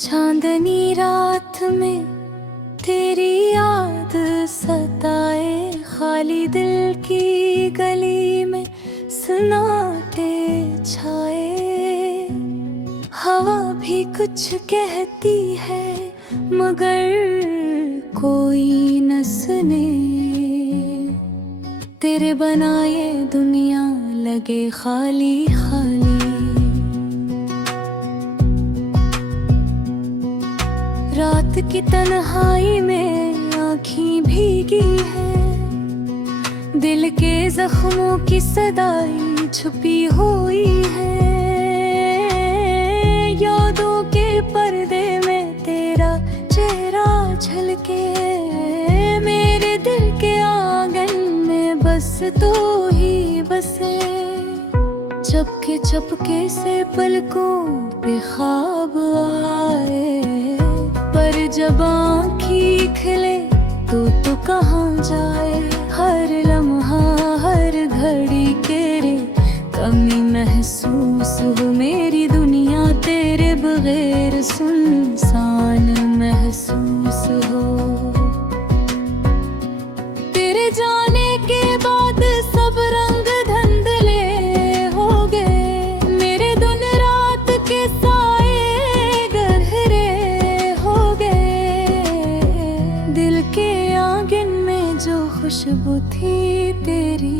चांदनी रात में तेरी याद सताए, खाली दिल की गली में सन्नाटे छाए। हवा भी कुछ कहती है मगर कोई न सुने, तेरे बनाए दुनिया लगे खाली खाली। रात की तन्हाई में आँखें भीगी है, दिल के जख्मों की सदाई छुपी हुई है। यादों के पर्दे में तेरा चेहरा झलके, मेरे दिल के आंगन में बस तू ही बसे। चपके चपके से पलकों पे ख्वाब आए, पर जब आँखें खिले तो कहाँ जाए। हर लम्हा हर घड़ी तेरे कमी महसूस हो, मेरी दुनिया तेरे बगैर सुनसान महसूस हो। तेरे जाने के बाद सब रंग धुंधले हो गए, मेरे दिन रात के साए गहरे हो गए। दिल के आंगन में जो खुशबू थी तेरी,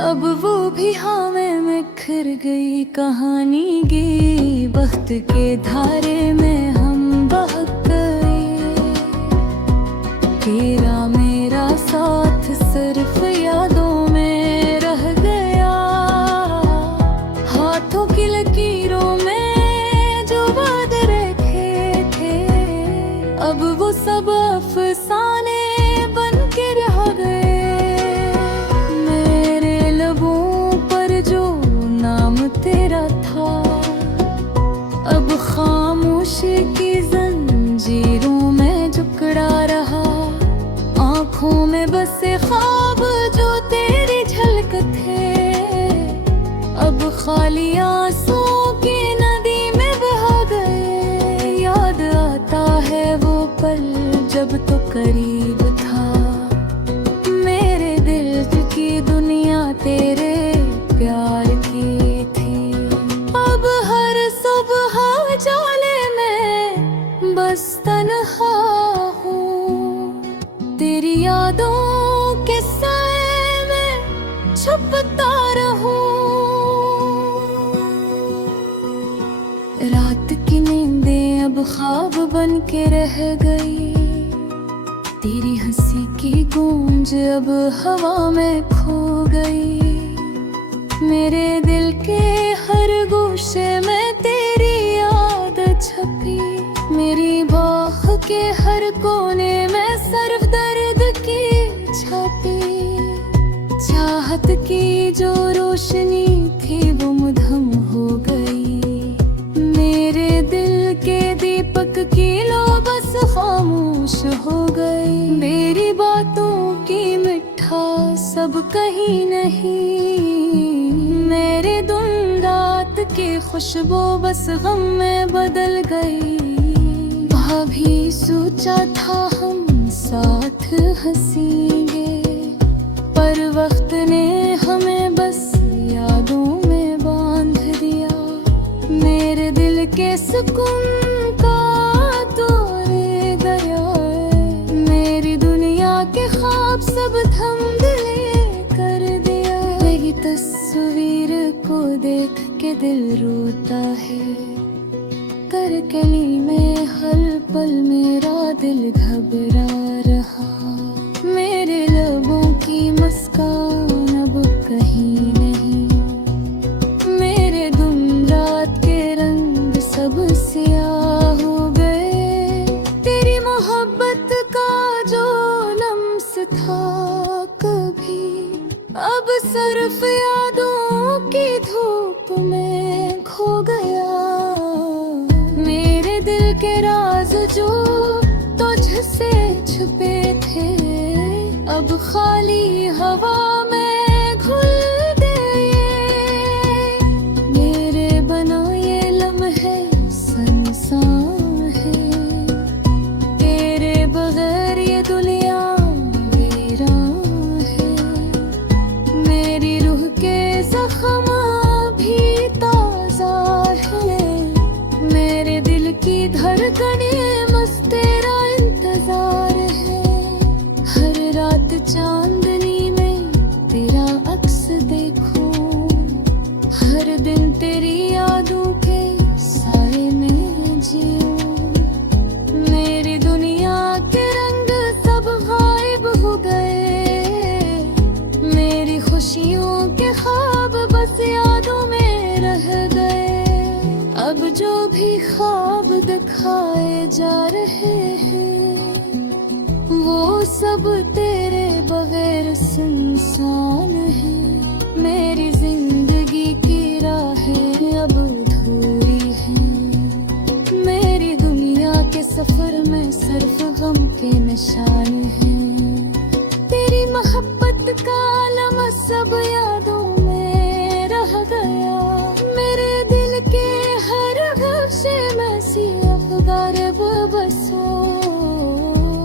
अब वो भी हमें बिखर गई। कहानी की वक्त के धारे में हम बहक गए, तेरा मेरा साथ सिर्फ यादों में रह गया। हाथों की लकीरों में जो वादे रखे थे, अब वो सब अफसाने बन के रह गए। मेरे लबों पर जो नाम तेरा था, अब खामोशी की जंजीरों में जकड़ा रहा। आँखों में बसे ख्वाब जो तेरी झलक थे, अब खाली आंसुओं की नदी में बह गए। याद आता है वो पल जब तो करीब था, मेरे दिल की दुनिया तेरे प्यार की थी। अब हर सुबह जाले में बस तन्हा हूँ, तेरी यादों के साए में छुपता रहूं। रात की नींदें अब ख्वाब बन के रह गई, तेरी हंसी की गूंज अब हवा में खो गई। मेरे दिल के हर गोशे में तेरी याद छपी, मेरी बाह के हर कोने में सिर्फ दर्द की छापी। चाहत की जो रोशनी थी वो मुधम हो गई, मेरे दिल के दीपक की लो बस खामोश हो गई। मेरी बातों की मिठास सब कहीं नहीं, मेरे दिन रात की खुशबू बस गम में बदल गई। भी सोचा था हम साथ हंसेंगे, पर वक्त ने हमें बस यादों में बांध दिया। मेरे दिल के सुकून का तोड़े दरिया, मेरी दुनिया के ख्वाब सब धुंधले कर दिया। मेरी तस्वीर को देख के दिल रोता है, कर कली में हर पल मेरा दिल घबरा रहा। मेरे लबों की मुस्कान अब कहीं नहीं, मेरे दिन रात के रंग सब स्याह हो गए। तेरी मोहब्बत का जो लम्स था कभी, अब सिर्फ यादों की धूप में खो गया। मेरे दिल के राज जो तुझसे छुपे थे, अब खाली हवा में घुल गए। मेरे बनाए लम्हे सन भी ख्वाब दिखाए जा रहे हैं, वो सब तेरे बगैर सुनसान है। मेरी जिंदगी की राहें अब अधूरी हैं, मेरी दुनिया के सफर में सिर्फ गम के निशान हैं। तेरी मोहब्बत का आलम सब यादों में रह गया, मेरे दिल के हर गौशे में सी अफगार बसो।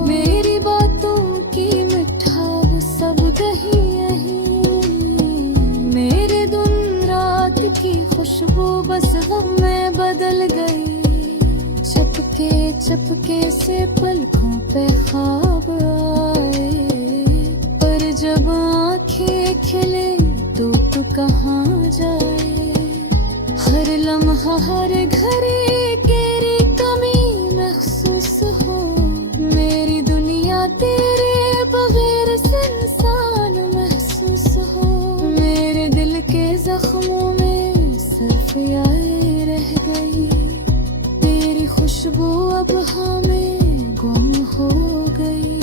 मेरी बातों की मिठास सब कहीं यहीं, मेरे दिन रात की खुशबू बस गम में बदल गई। चपके चपके से पलकों पे ख्वाब आए, पर जब आँखें खिले तो कहाँ जाए। हर लम्हा हर घड़ी तेरी कमी महसूस हो, मेरी दुनिया तेरे बगैर सुनसान महसूस हो। मेरे दिल के जख्मों में सिर्फ यादें रह गई, तेरी खुशबू अब हमें गुम हो गई।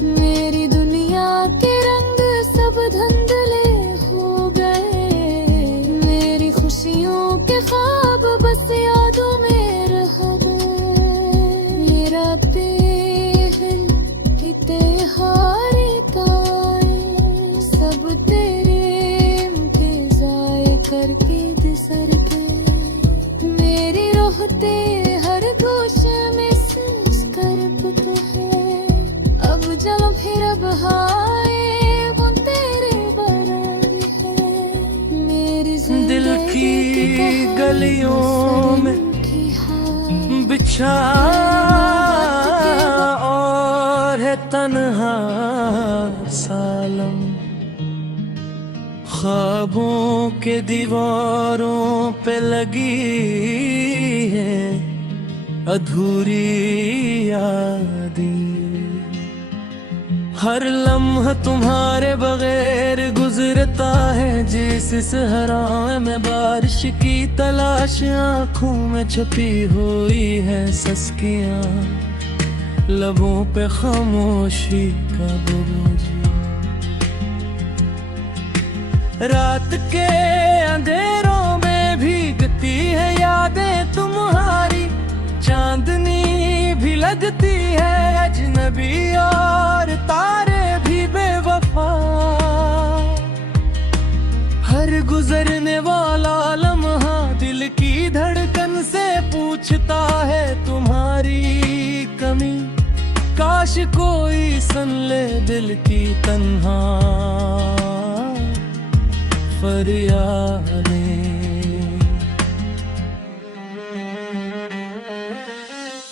मेरी दुनिया के रंग सब धुंधले हो गए, मेरी खुशियों के ख्वाब बस यादों में रह गए। मेरा बेहल इत्तेहारे ताए सब तेरे इंतजार करके दिसर गए। मेरी रोहते हर गोशे में संस्कार पुत है, अब जब फिर अब हाय वो तेरे बराबर है। मेरी दिल की गलियों में बिछा और है तन्हा सालम, ख्वाबों के दीवारों पे लगी है अधूरी यादें। हर लम्हा तुम्हारे बगैर गुजरता है, जिस सहरा में बारिश की तलाश आँखों में छुपी हुई है सस्कियाँ, लबों पे खामोशी का बोझ। रात के अंधेरों में भीगती है यादें तुम्हारी, चांदनी भी लगती है अजनबी और तारे भी बेवफा। हर गुजरने वाला लम्हा दिल की धड़कन से पूछता है तुम्हारी कमी, काश कोई सुन ले दिल की तन्हा फरियादें।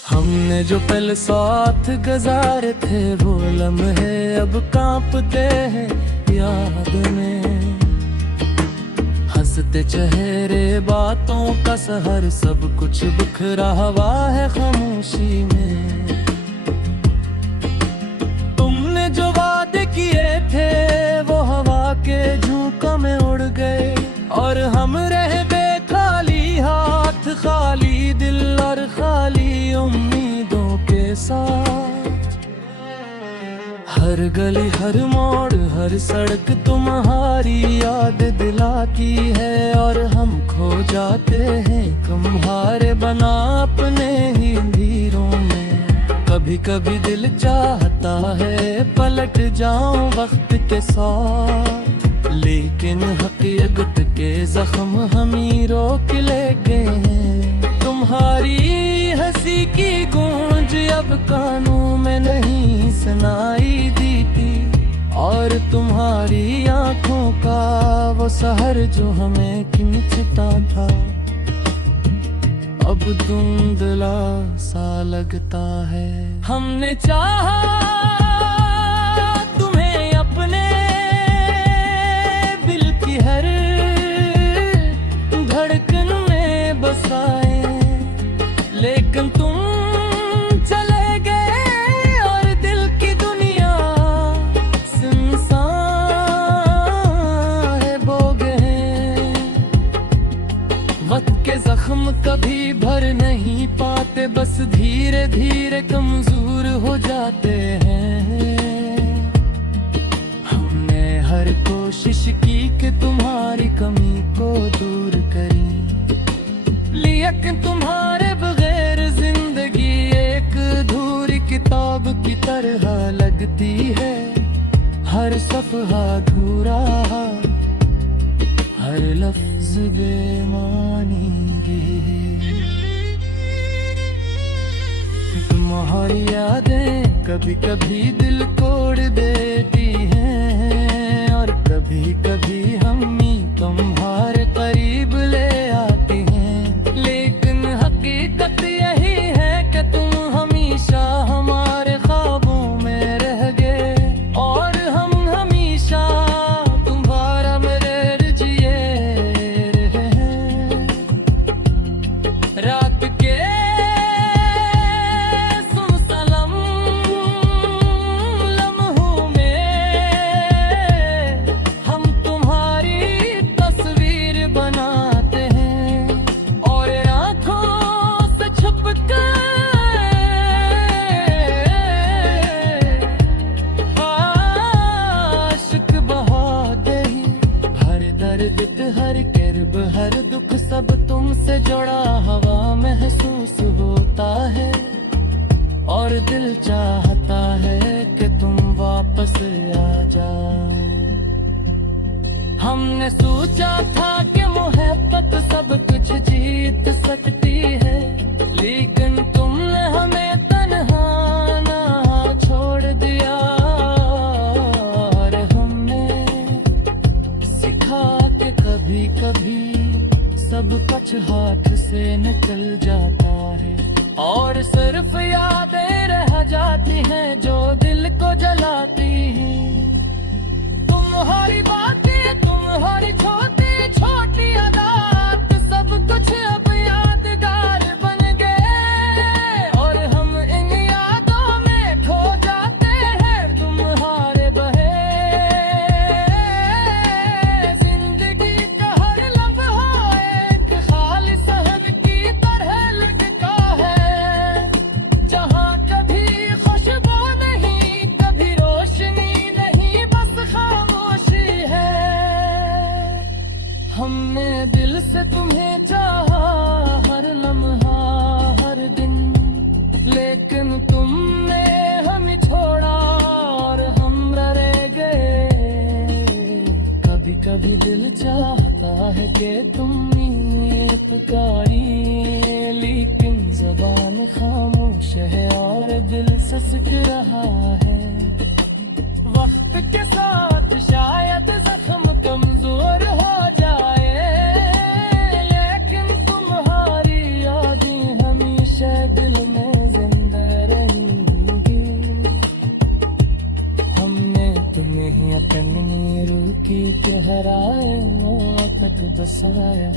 हमने जो पल साथ गुजारे थे वो लम्हे अब कांपते हैं याद में। हंसते चेहरे बातों का सहर सब कुछ बिखरा हुआ है खामोशी में। तुमने जो वादे किए थे वो हवा के झोंका में उड़ गए, और हम रह गए खाली हाथ, खाली दिल और खाली उम्मीदों के साथ। हर गली हर मोड़ हर सड़क तुम्हारी याद दिलाती है, और हम खो जाते हैं तुम्हारे बना अपने ही भीड़ों में। कभी कभी दिल चाहता है पलट जाऊं वक्त के साथ, लेकिन हकीकत के जख्म हम ही रोक ले गए हैं। तुम्हारी हंसी की गूंज अब कानों में नहीं सुनाई देती, और तुम्हारी आंखों का वो सहर जो हमें खींचता था अब धुंधला सा लगता है। हमने चाहा तुम्हें अपने दिल की हर धड़कन में बसाए, लेकिन तुम चले गए और दिल की दुनिया सुनसान है, बोगे हैं वक्त के जख्म कभी भर नहीं पाते, बस धीरे धीरे कमजोर हो जाते हैं। हमने हर कोशिश की कि तुम्हारी कमी को दूर करी, लेकिन तुम्हारे बगैर जिंदगी एक अधूरी किताब की तरह लगती है। हर सफ़हा अधूरा, हर लफ्ज बेमानी गी। तुम्हारी यादें कभी कभी दिल तोड़ देती हैं, और कभी कभी हम ही तुम्हारे करीब ले आती हैं। लेकिन हकीकत यही है कि तुम हमेशा हमारे ख्वाबों में रह गए, और हम हमेशा तुम्हारा मरर जिए रहे हैं। रात के सुमसलम लम्हों में हम तुम्हारी तस्वीर बनाते हैं, और आँखों से छुपकर आशिक बहाते ही। हर दर्द, हर किरब, हर दुख सब तुमसे जुड़ा हवा महसूस होता है, और दिल चाहता है कि तुम वापस आ जाओ। हमने सोचा था कि मोहब्बत सब कुछ जीत सकती है, लेकिन तुमने हमें तन्हा ना छोड़ दिया। और हमने सिखा कि कभी कभी सब कुछ हाथ से निकल जाता है, और सिर्फ यादें रह जाती हैं जो दिल को जलाती हैं। तुम्हारी बातें, तुम्हारी छोटी छोटी आदत, सब कुछ अब यादगार बन गए, और हम इन यादों में खो जाते हैं। तुम्हारे बहे जिंदगी का हर लम्हा एक खालिस सहर की तरह लटका है, जहाँ कभी खुशबू नहीं, कभी रोशनी नहीं, बस खामोशी है। हमने दिल से तुम्हें चाहा हर लम्हा, हर दिन, लेकिन तुमने हमें छोड़ा और हम रह गए। कभी कभी दिल चाहता है कि तुम ही पुकारी, लेकिन ज़बान खामोश है और दिल सिसक रहा है। वक्त के साथ शायद जख्म कमजोर हो जाए, लेकिन तुम्हारी यादें हमेशा दिल में जिंदा रहेंगी। हमने तुम्हें ही अपनी रूह की गहराए तक बसाया,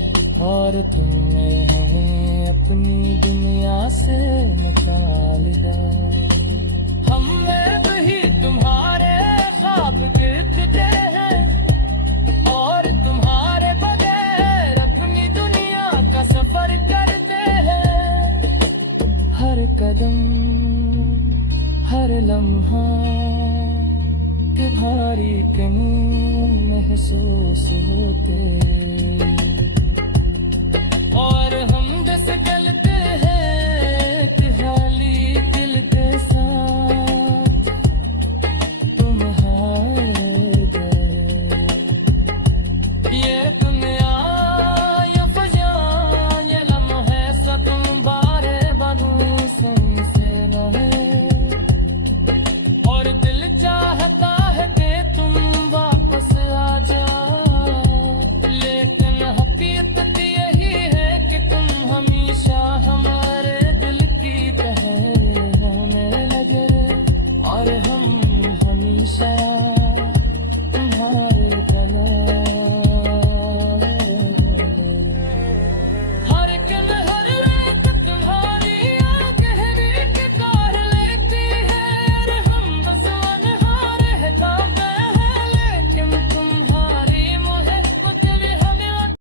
और तुमने हमें अपनी दुनिया से निकाल दिया। हमने भी तुम्हारे ख्वाब देखते हैं, और तुम्हारे बगैर अपनी दुनिया का सफर करते हैं। हर कदम, हर लम्हा तुम्हारी कहीं महसूस होते।